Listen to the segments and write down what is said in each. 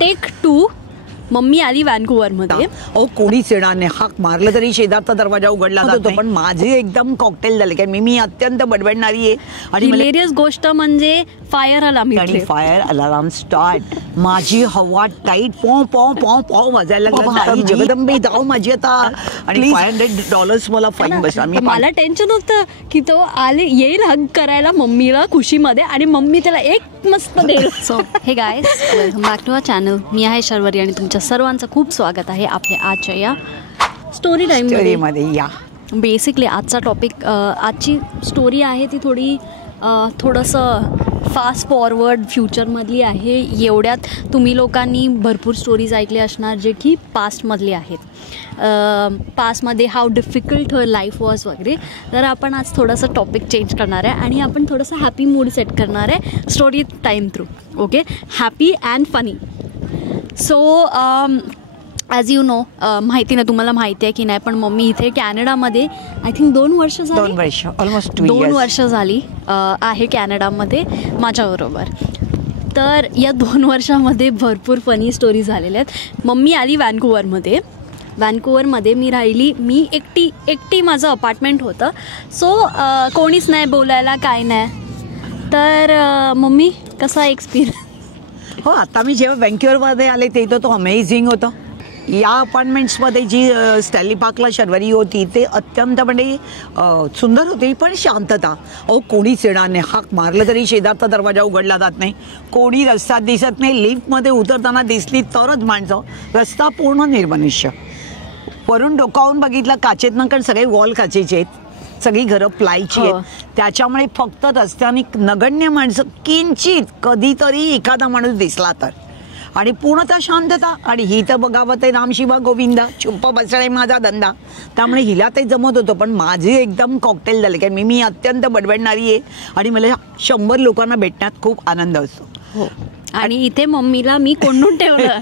Take 2 mummy आली व्हॅन्कुव्हरमध्ये. कोणीच येणार नाही, हाक मारलं तरी शेजारचा दरवाजा उघडला जातो. पण माझी एकदम कॉकटेल झाले कारण मी अत्यंत बडबडणारी आहे. आणि हिलेरियस गोष्ट म्हणजे फायर अलार्म. आणि फायर अलार्म स्टार्ट. माझी हवा टाईट पॉ पॉ पॉ पॉ वाजायला लागली. जगदंबे जाऊ माझी आता. आणि $500 मला फाईन बसला. मला टेन्शन होतं की तो येईल हग करायला मम्मीला खुशीमध्ये आणि मम्मी त्याला एक मस्त देईल. So hey guys, welcome back to our channel. मी आहे शर्वरी आणि तुमच्या सर्वांचं खूप स्वागत आहे आपल्या आजच्या या स्टोरी टाईममध्ये. या बेसिकली आजचा टॉपिक, आजची स्टोरी आहे ती थोडंसं फास्ट फॉरवर्ड फ्युचरमधली आहे. एवढ्यात तुम्ही लोकांनी भरपूर स्टोरीज ऐकले असणार जे की पास्टमधली आहेत. पास्टमध्ये how difficult her life was वगैरे. तर आपण आज थोडंसं टॉपिक चेंज करणार आहे आणि आपण थोडंसं हॅपी मूड सेट करणार आहे story time through. Okay, happy and funny. So as you know, माहिती ना तुम्हाला माहिती आहे की नाही, पण मम्मी इथे कॅनडामध्ये आय थिंक 2 वर्ष झाली. ऑलमोस्ट 2 वर्ष झाली आहे कॅनडामध्ये माझ्याबरोबर. तर या 2 वर्षामध्ये भरपूर फनी स्टोरी झालेल्या आहेत. मम्मी आली व्हॅन्कुव्हरमध्ये मी राहिली. मी एकटी माझं अपार्टमेंट होतं. सो कोणीच नाही बोलायला, काय नाही. तर मम्मी कसा एक्सपिरियन्स? हो, आता मी जेव्हा व्हॅन्कुव्हरमध्ये आले ते तो अमेझिंग होतं. या अपार्टमेंट्समध्ये जी स्टॅनली पार्कला शर्वरी होती ते अत्यंत म्हणजे सुंदर होती, पण शांतता. कोणीच येणार नाही, हाक मारलं तरी शेजारचा दरवाजा उघडला जात नाही. कोणी रस्ता दिसत नाही. लिफ्टमध्ये उतरताना दिसली तरच माणसं. रस्ता पूर्ण निर्मनुष्य. वरून डोकावून बघितलं काचेतनं, कारण सगळे वॉल काचेचे आहेत, सगळी घरं प्लायची आहेत. त्याच्यामुळे फक्त रस्त्याने नगण्य माणसं, किंचित कधीतरी एखादा माणूस दिसला तर. आणि पूर्णतः शांतता. आणि ही तर बघावं ते रामशिवा गोविंदा, चुप्प बसणे माझा धंदा. त्यामुळे हिला ते जमत होतं, पण माझी एकदम कॉकटेल झाले कारण मी अत्यंत बडबडणारी आहे आणि मला 100 लोकांना भेटण्यात खूप आनंद असतो. हो, आणि इथे मम्मीला मी कोंडून ठेवलं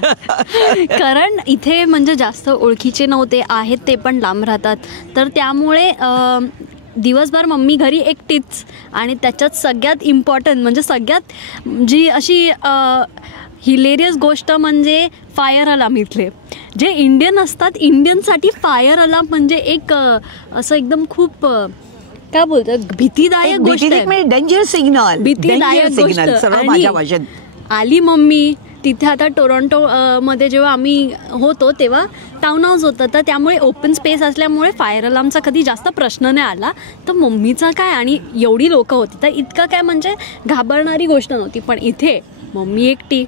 कारण इथे म्हणजे जास्त ओळखीचे नव्हते, आहेत ते पण लांब राहतात. तर त्यामुळे दिवसभर मम्मी घरी एकटीच. आणि त्याच्यात सगळ्यात इम्पॉर्टंट म्हणजे सगळ्यात जी अशी हिलेरियस गोष्ट म्हणजे फायर अलार्म. इथले जे इंडियन असतात, इंडियनसाठी फायर अलार्म म्हणजे एक असं एकदम खूप काय बोलतात भीतीदायक गोष्ट, डेंजर सिग्नल. भीतीदायक गोष्ट. आली मम्मी तिथे. आता टोरंटो मध्ये जेव्हा आम्ही होतो तेव्हा टाउन हाऊस होतं, तर त्यामुळे ओपन स्पेस असल्यामुळे फायर अलार्मचा कधी जास्त प्रश्न नाही आला. तर मम्मीचा काय, आणि एवढी लोकं होती तर इतकं काय म्हणजे घाबरणारी गोष्ट नव्हती. पण इथे मम्मी एकटी.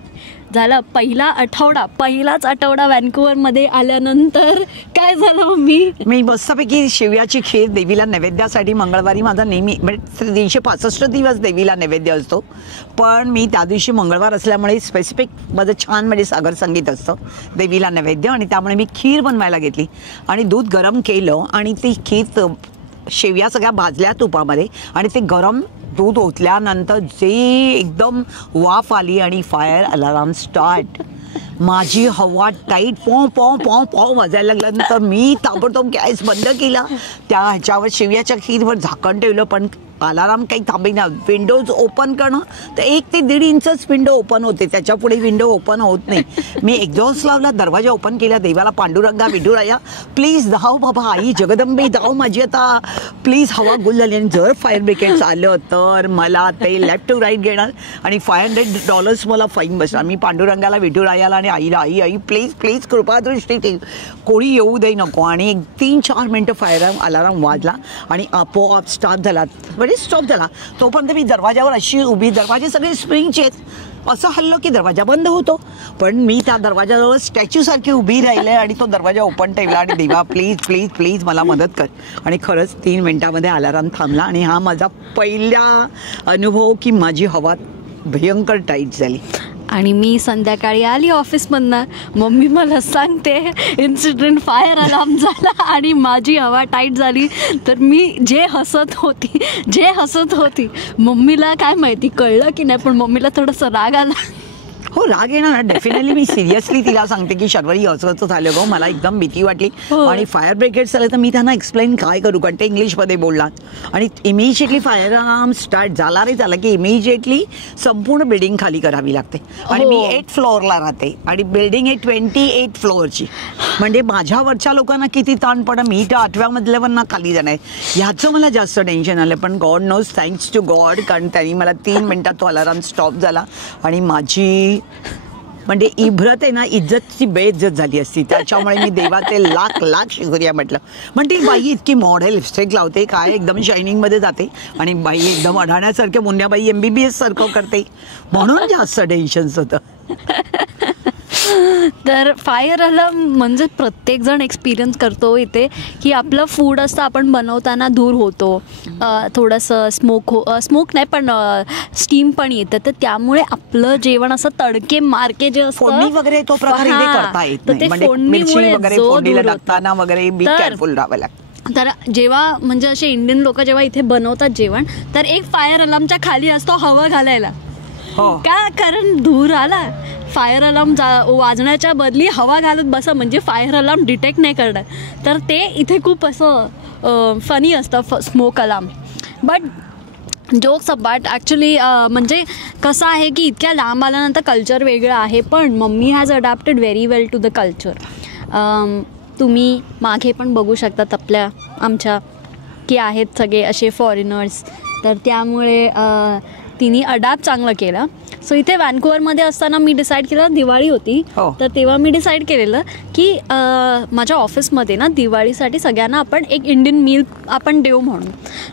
झालं पहिलाच आठवडा व्हॅन्कुव्हरमध्ये आल्यानंतर काय झालं मम्मी? मी मस्तपैकी शेवयाची खीर देवीला नैवेद्यासाठी, मंगळवारी माझा नेहमी म्हणजे 365 दिवस देवीला नैवेद्य असतो, पण मी त्या दिवशी मंगळवार असल्यामुळे स्पेसिफिक माझं छान म्हणजे सागर संगीत असतं देवीला नैवेद्य. आणि त्यामुळे मी खीर बनवायला घेतली आणि दूध गरम केलं आणि ती खीर शेवया सगळ्या भाजल्या तुपामध्ये आणि ते गरम दूध ओतल्यानंतर जे एकदम वाफ आली आणि फायर अलार्म स्टार्ट. माझी हवा टाईट पॉ पॉ पॉ पॉ वाजायला लागल्यानंतर मी ताबडतोब गॅस बंद केला. त्या ह्याच्यावर शेवयाच्या खीरवर झाकण ठेवलं, पण अलार्म काही थांबेना. विंडोज ओपन करणं तर 1 ते 1.5 इंचच विंडो ओपन होते, त्याच्या पुढे विंडो ओपन होत नाही. मी एक्झॉस्ट लावला, दरवाजा ओपन केला. देवाला पांडुरंगा विठुराया प्लीज धाव बाबा, आई जगदंबे धाव माझी आता प्लीज. हवा गुल झाली. आणि जर फायर ब्रिगेड आलं तर मला ते लेफ्ट टू राईट घेणार आणि $500 मला फाईन बसणार. मी पांडुरंगाला विठुरायाला आणि आईला, आई प्लीज प्लीज कृपादृष्टी ठेव, कोणी येऊ दे नको. आणि 3-4 मिनटं फायर अलार्म वाजला आणि आपोआप स्टार्ट झाला, म्हणजे स्टॉप झाला. तोपर्यंत मी दरवाजावर अशी उभी, दरवाजे सगळे स्प्रिंगचे आहेत, असं हल्लो की दरवाजा बंद होतो, पण मी त्या दरवाजाजवळ स्टॅच्यू सारखी उभी राहिले आणि तो दरवाजा ओपन ठेवला आणि देवा प्लीज प्लीज प्लीज मला मदत कर. आणि खरंच 3 मिनिटामध्ये अलार्म थांबला. आणि हा माझा पहिला अनुभव की माझी हवा भयंकर टाईट झाली. आणि मी संध्याकाळी आली ऑफिसमधनं, मम्मी मला सांगते इन्सिडेंट फायर अलार्म झाला आणि माझी हवा टाईट झाली. तर मी जे हसत होती मम्मीला काय माहिती कळलं की नाही, पण मम्मीला थोडंसं राग आला. हो, राग येणार ना डेफिनेटली. मी सिरियसली तिला सांगते की शर्वरी असं झालं गं, मला एकदम भीती वाटली. आणि फायर ब्रिगेड झालं तर मी त्यांना एक्सप्लेन काय करू, कारण ते इंग्लिशमध्ये बोलणार. आणि इमिजिएटली फायर अलार्म स्टार्ट झाला रे झाला की इमिजिएटली संपूर्ण बिल्डिंग खाली करावी लागते. आणि मी 8th फ्लोअरला राहते आणि बिल्डिंग आहे 28 फ्लोअरची. म्हणजे माझ्यावरच्या लोकांना किती ताण पडा, मी त्या 8व्या मजल्यावरना खाली जाणार, ह्याचं मला जास्त टेन्शन आलं. पण God knows, thanks to God, कारण त्यांनी मला 3 मिनिटात तो अलार्म स्टॉप झाला. आणि माझी म्हणजे इब्रत आहे ना, इज्जतची बेइज्जत झाली असती. त्याच्यामुळे मी देवाचे लाख लाख शुक्रिया म्हटलं. पण ती बाई इतकी मॉडेल लिपस्टिक लावते, काय एकदम शायनिंगमध्ये जाते आणि बाई एकदम अढाण्यासारखे, मुन्याबाई MBBS सारखं करते, म्हणून जास्त टेन्शन्स होतं. तर फायर अलार्म म्हणजे प्रत्येकजण एक्सपिरियन्स करतो इथे, की आपलं फूड असतं आपण बनवताना धूर होतो, थोडंसं स्मोक नाही पण स्टीम पण येतं, तर त्यामुळे आपलं जेवण असं तडके मारके जे असतं फोडणी वगैरे तो प्रकार इथे करता येत नाही. म्हणजे मिरची वगैरे फोडणीला टाकताना वगैरे बी केअरफुल राहावं लागतं. तर जेव्हा म्हणजे असे इंडियन लोक जेव्हा इथे बनवतात जेवण, तर एक फायर अलार्मच्या खाली असतो हवा घालायला. का? कारण धूर आला, फायर अलार्म वाजण्याच्या बदली हवा घालत बसा, म्हणजे फायर अलार्म डिटेक्ट नाही करणार. तर ते इथे खूप असं फनी असतं smoke alarm. But jokes about actually म्हणजे कसं आहे की इतक्या लांब आल्यानंतर कल्चर वेगळं आहे, पण mummy has adapted very well to the culture. तुम्ही मागे पण बघू शकतात आमच्या की आहेत सगळे असे फॉरेनर्स, तर त्यामुळे तिने अडॅप्ट चांगलं केलं. सो इथे व्हॅन्कुव्हरमध्ये असताना मी डिसाईड केलं, दिवाळी होती तर तेव्हा मी डिसाईड केलेलं की माझ्या ऑफिसमध्ये ना दिवाळीसाठी सगळ्यांना आपण एक इंडियन मील आपण देऊ म्हणून.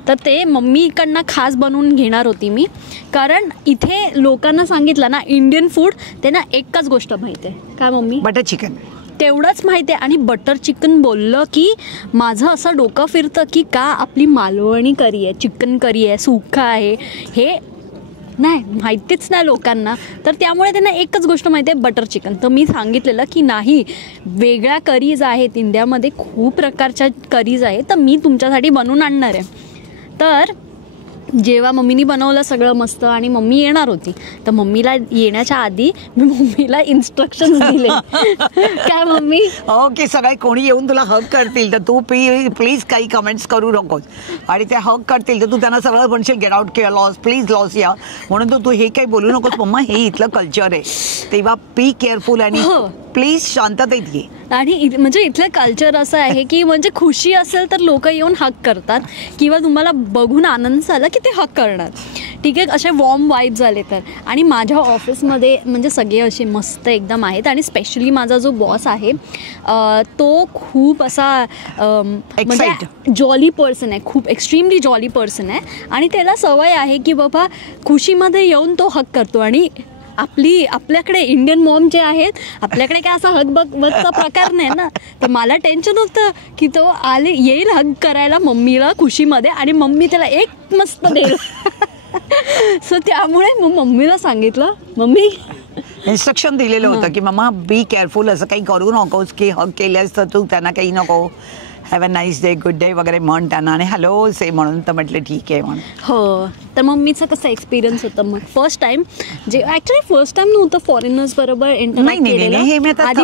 तर ते मम्मीकडनं खास बनवून घेणार होती मी, कारण इथे लोकांना सांगितलं ना इंडियन फूड, त्यांना एकच गोष्ट माहिती आहे, काय मम्मी? Butter chicken. तेवढंच माहिती आहे. आणि बटर चिकन बोललं की माझं असं डोकं फिरतं की का आपली मालवणी करी आहे, चिकन करी आहे, सुक्का आहे, हे नाही माहितीच नाही लोकांना. तर त्यामुळे त्यांना एकच गोष्ट माहिती आहे, बटर चिकन. तर मी सांगितलेलं की नाही, वेगळ्या करीज आहेत इंडियामध्ये, खूप प्रकारच्या करीज आहेत, तर मी तुमच्यासाठी बनवून आणणार आहे. तर जेव्हा मम्मीनी बनवलं सगळं मस्त आणि मम्मी येणार होती, तर मम्मीला येण्याच्या आधी मी मम्मीला इन्स्ट्रक्शन्स दिले. काय मम्मी? ओके, सगळे कोणी येऊन तुला हक करतील तर तू प्लीज काही कमेंट्स करू नकोस. आणि ते हक करतील तर तू त्यांना सगळं म्हणशील get out, loss please, loss या, म्हणून तू हे काही बोलू नकोस मम्मा, हे इथलं कल्चर आहे, तेव्हा बी केअरफुल आणि प्लीज शांततेत ये. आणि म्हणजे इथलं कल्चर असं आहे की म्हणजे खुशी असेल तर लोक येऊन हक करतात, किंवा तुम्हाला बघून आनंद झाला की ते हक करणार. ठीक आहे, असे वॉर्म वाईब झाले तर. आणि माझ्या ऑफिसमध्ये म्हणजे सगळे असे मस्त एकदम आहेत. आणि स्पेशली माझा जो बॉस आहे तो खूप असा म्हणजे जॉली पर्सन आहे, खूप एक्स्ट्रीमली जॉली पर्सन आहे. आणि त्याला सवय आहे की बाबा खुशीमध्ये येऊन तो हक करतो. आणि आपल्याकडे इंडियन मॉम जे आहेत, आपल्याकडे काय असा हक बघचा प्रकार नाही ना. तर मला टेन्शन होतं की तो येईल हक करायला मम्मीला खुशीमध्ये, आणि मम्मी त्याला एक मस्त देईल. सो त्यामुळे मग मम्मीला सांगितलं, मम्मी इन्स्ट्रक्शन दिलेलं होतं की मम्मा बी केअरफुल, असं काही करू नकोस की हक केल्यास तर तू त्यांना काही नको, have a nice day, good day वगैरे म्हण त्यांना, आणि हॅलो से म्हणून. तर म्हटलं ठीक आहे म्हणून. हो, तर मम्मीचं कसं एक्सपिरियन्स होतं मग फर्स्ट टाइम, जे ॲक्च्युली फर्स्ट टाइम नव्हतं फॉरेनर्स बरोबर इंटरॅक्ट केलेलं, हे मी आधी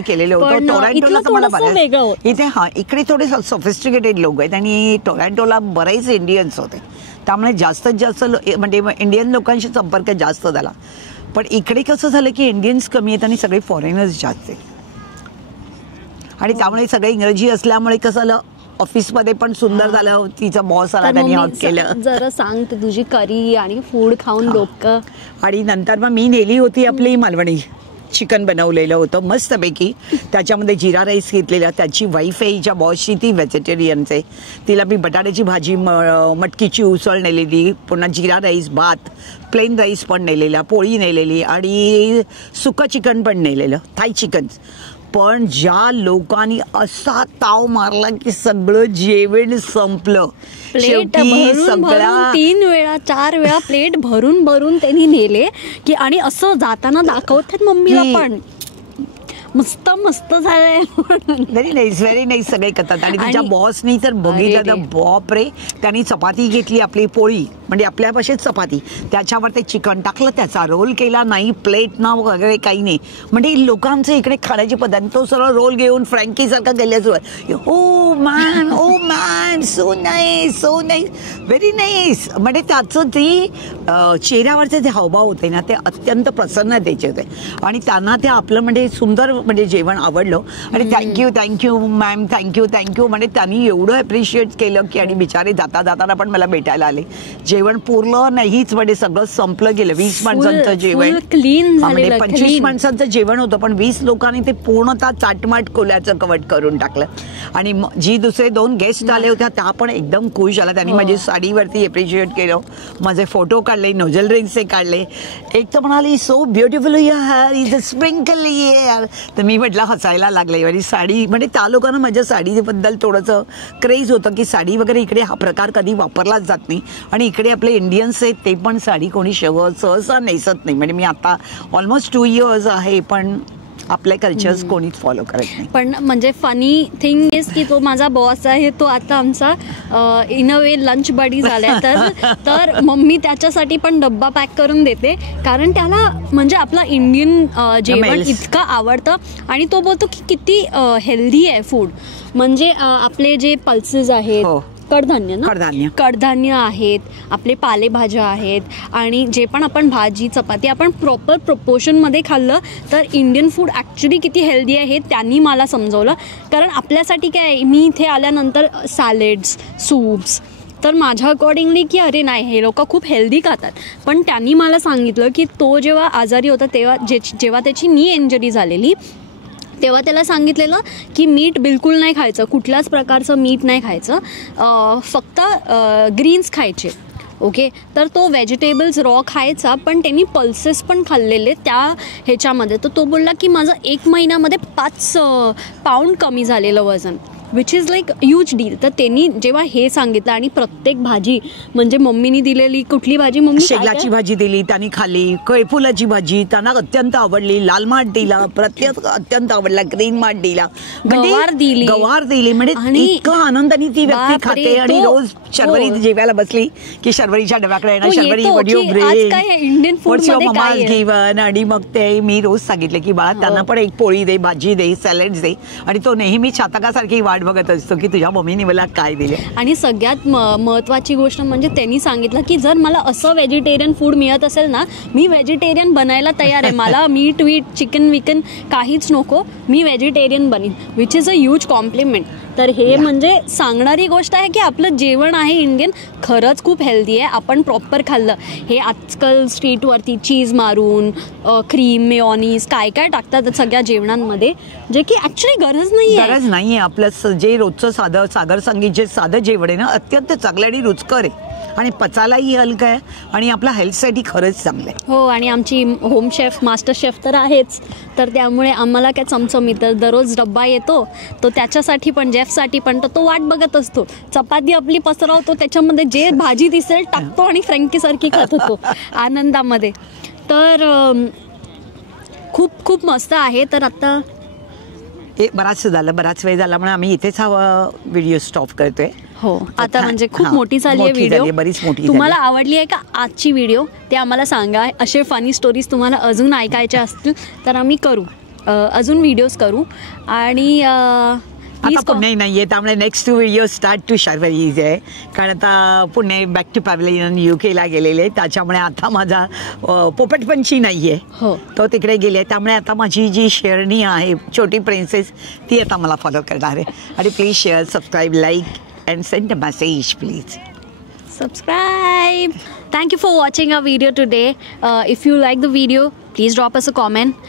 केलेलं होतं. इथे इकडे थोडे सोफिस्टिकेटेड लोक आहेत आणि टोरंटोला बरेच इंडियन्स होते, त्यामुळे जास्तीत जास्त म्हणजे इंडियन लोकांशी संपर्क जास्त झाला. पण इकडे कसं झालं की इंडियन्स कमी आहेत आणि सगळे फॉरेनर्स जास्त आहेत. आणि त्यामुळे सगळे इंग्रजी असल्यामुळे कसं झालं, ऑफिसमध्ये पण सुंदर झालं, तिचा बॉस आला त्यांनी हक केलं. जरा सांग तुझी करी आणि फूड खाऊन डोकं. आणि नंतर मग मी नेली होती आपली मालवणी चिकन बनवलेलं होतं मस्तपैकी, त्याच्यामध्ये जिरा राईस घेतलेला. त्याची वाईफ आहे हिच्या बॉसची, ती व्हेजिटेरियनच आहे, तिला मी बटाट्याची भाजी, मटकीची उसळ नेलेली, पुन्हा जिरा राईस, भात, प्लेन राईस पण नेलेला, पोळी नेलेली आणि सुकं चिकन पण नेलेलं, थाई चिकन. पण ज्या लोकांनी असा ताव मारला की सगळं जेवण संपलं. प्लेट सगळ्या 3 वेळा 4 वेळा प्लेट भरून त्यांनी नेले की, आणि असं जाताना दाखवतात मम्मीला पण. मस्त मस्त झालंय. व्हेरी नाईस सगळे करतात. आणि तिच्या बॉसनी तर बघितलं तर बाप रे, त्यांनी चपाती घेतली आपली पोळी म्हणजे आपल्यापाशीच चपाती, त्याच्यावर ते चिकन टाकलं, त्याचा रोल केला, नाही प्लेट ना वगैरे काही नाही. म्हणजे लोकांचं इकडे खाण्याची पद्धत, तो सरळ रोल घेऊन फ्रँकी सारखा गेल्याचं. Oh man so nice very nice. म्हणजे त्याचं ती चेहऱ्यावरचे जे हावभाव होते ना ते अत्यंत प्रसन्नतेचे होते. आणि त्यांना ते आपलं म्हणजे सुंदर म्हणजे जेवण आवडलं. आणि थँक्यू मॅम, थँक्यू म्हणजे त्यांनी एवढं अप्रिशिएट केलं की, आणि बिचारे जाताना पण मला भेटायला आले. जेवण पुरलं नाहीच, म्हणजे सगळं संपलं गेलं. 20 माणसांचं जेवण, म्हणजे 25 माणसांचं जेवण होतं, पण 20 लोकांनी ते पूर्णतः चाटमाट कोल्याचं कवट करून टाकलं. आणि जी दुसरे 2 गेस्ट आले होत्या त्या पण एकदम खुश झाला. त्यांनी माझी साडीवरती अप्रिशिएट केलं, माझे फोटो काढले, नोझल रिंग्सचे काढले. एक तर म्हणाली so beautiful hair is a sprinkle hair. तर मी म्हटलं हसायला लागले. आणि साडी म्हणजे त्या लोकांना माझ्या साडीबद्दल थोडंसं क्रेज होतं की साडी वगैरे इकडे हा प्रकार कधी वापरलाच जात नाही. आणि इकडे आपले इंडियन्स आहेत ते पण साडी कोणी सहसा नेसत नाही. म्हणजे मी आता ऑलमोस्ट 2 इयर्स आहे, पण आपले कल्चर्स कोणीच फॉलो करत नाही. पण म्हणजे फनी थिंग इज की तो माझा बॉस आहे, तो आता आमचा इन अ वे लंच बडी झालाय. तर मम्मी त्याच्यासाठी पण डब्बा पॅक करून देते, कारण त्याला म्हणजे आपला इंडियन जेवण इतकं आवडतं. आणि तो बोलतो की किती हेल्दी आहे फूड. म्हणजे आपले जे पल्सेस आहेत, कडधान्य आहेत, आपले पालेभाज्या आहेत, आणि जे पण आपण भाजी चपाती आपण प्रॉपर प्रपोर्शनमध्ये खाल्लं तर इंडियन फूड ॲक्च्युली किती हेल्दी आहे हे त्यांनी मला समजवलं. कारण आपल्यासाठी काय, मी इथे आल्यानंतर सॅलेड्स, सूप्स, तर माझ्या अकॉर्डिंगली की अरे नाही हे लोक खूप हेल्दी खातात. पण त्यांनी मला सांगितलं की तो जेव्हा आजारी होता जेव्हा त्याची नी इंजरी झालेली तेव्हा त्याला सांगितलेलं की मीठ बिलकुल नाही खायचं, कुठल्याच प्रकारचं मीठ नाही खायचं, फक्त ग्रीन्स खायचे. ओके, तर तो व्हेजिटेबल्स रॉ खायचा, पण त्यांनी पल्सेस पण खाल्लेले त्या ह्याच्यामध्ये. तर तो बोलला की माझं 1 महिन्यामध्ये 5 पाऊंड कमी झालेलं वजन, which is like huge deal. तर त्यांनी जेव्हा हे सांगितलं, आणि प्रत्येक भाजी म्हणजे मम्मीनी दिलेली, कुठली भाजी मम्मी, शेंगाची भाजी दिली त्यांनी खाल्ली, कैफुलाची भाजी त्यांना अत्यंत आवडली, लाल माठ दिला, प्रत्येक अत्यंत आवडला, ग्रीन माठ दिला, गवार दिली. म्हणजे इतकं आनंदाने ती व्यक्ती खाते. आणि रोज शर्वरी जेवायला बसली की शर्वरीच्या डब्याकडे येणार, शर्वरी इंडियन फूड घेऊन. आणि मग ते मी रोज सांगितलं की बाळा त्यांना पण एक पोळी दे, भाजी दे, सॅलेड्स दे. आणि तो नेहमी चातकासारखी वाट बघत असतो की तुझ्या मम्मीने मला काय दिले. आणि सगळ्यात महत्त्वाची गोष्ट म्हणजे त्यांनी सांगितलं की जर मला असं व्हेजिटेरियन फूड मिळत असेल ना, मी व्हेजिटेरियन बनायला तयार आहे. मला मीट चिकन विकन काहीच नको, मी व्हेजिटेरियन बनीन, which is a huge compliment. तर हे म्हणजे सांगणारी गोष्ट आहे की आपलं जेवण आहे इंडियन खरंच खूप हेल्दी आहे, आपण प्रॉपर खाल्लं. हे आजकाल स्ट्रीटवरती चीज मारून क्रीम, मेयोनीज काय काय टाकतात सगळ्या जेवणांमध्ये, जे की ॲक्च्युली गरज नाही आहे. आपलं जे रोजचं साधं सागर संगीत जे साधं जेवण आहे ना, अत्यंत चांगलं आणि रुचकर आहे, आणि पचायलाही हलकं आहे, आणि आपल्या हेल्थसाठी खरंच चांगलं आहे. हो, आणि आमची होम शेफ, मास्टर शेफ तर आहेच, तर त्यामुळे आम्हाला काय चमचमीत तर दररोज डब्बा येतो, तो त्याच्यासाठी पण जेफसाठी पण. तर तो वाट बघत असतो, चपाती आपली पसरवतो, त्याच्यामध्ये जे भाजी दिसेल टाकतो आणि फ्रँकीसारखी खात होतो आनंदामध्ये. तर खूप खूप मस्त आहे. तर आता बराच वेळ झाला म्हणून आम्ही इथेच हा व्हिडिओ स्टॉप करतोय. हो, आता म्हणजे खूप मोठी झाली आहे व्हिडिओ, बरीच मोठी. तुम्हाला आवडली आहे का आजची व्हिडिओ ते आम्हाला सांगा. असे फनी स्टोरीज तुम्हाला अजून ऐकायच्या असतील तर आम्ही करू, अजून व्हिडिओज करू. आणि आता पुणे नाहीये, त्यामुळे नेक्स्ट व्हिडिओ स्टार्ट टू शर्वरीज आहे, कारण आता Pune back to pavilion UK गेलेले, त्याच्यामुळे आता माझा पोपटपंची नाहीये, तो तिकडे गेले. त्यामुळे आता माझी जी शेरणी आहे छोटी प्रिन्सेस ती आता मला फॉलो करणार आहे. आणि please share, subscribe, like and send a message please. Subscribe. Thank you for watching our video today. If you like the video, please drop us a comment,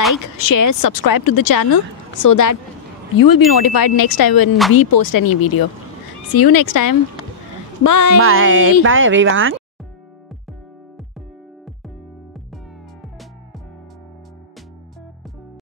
like, share, subscribe to the channel so that you will be notified next time when we post any video. See you next time. Bye. Bye everyone.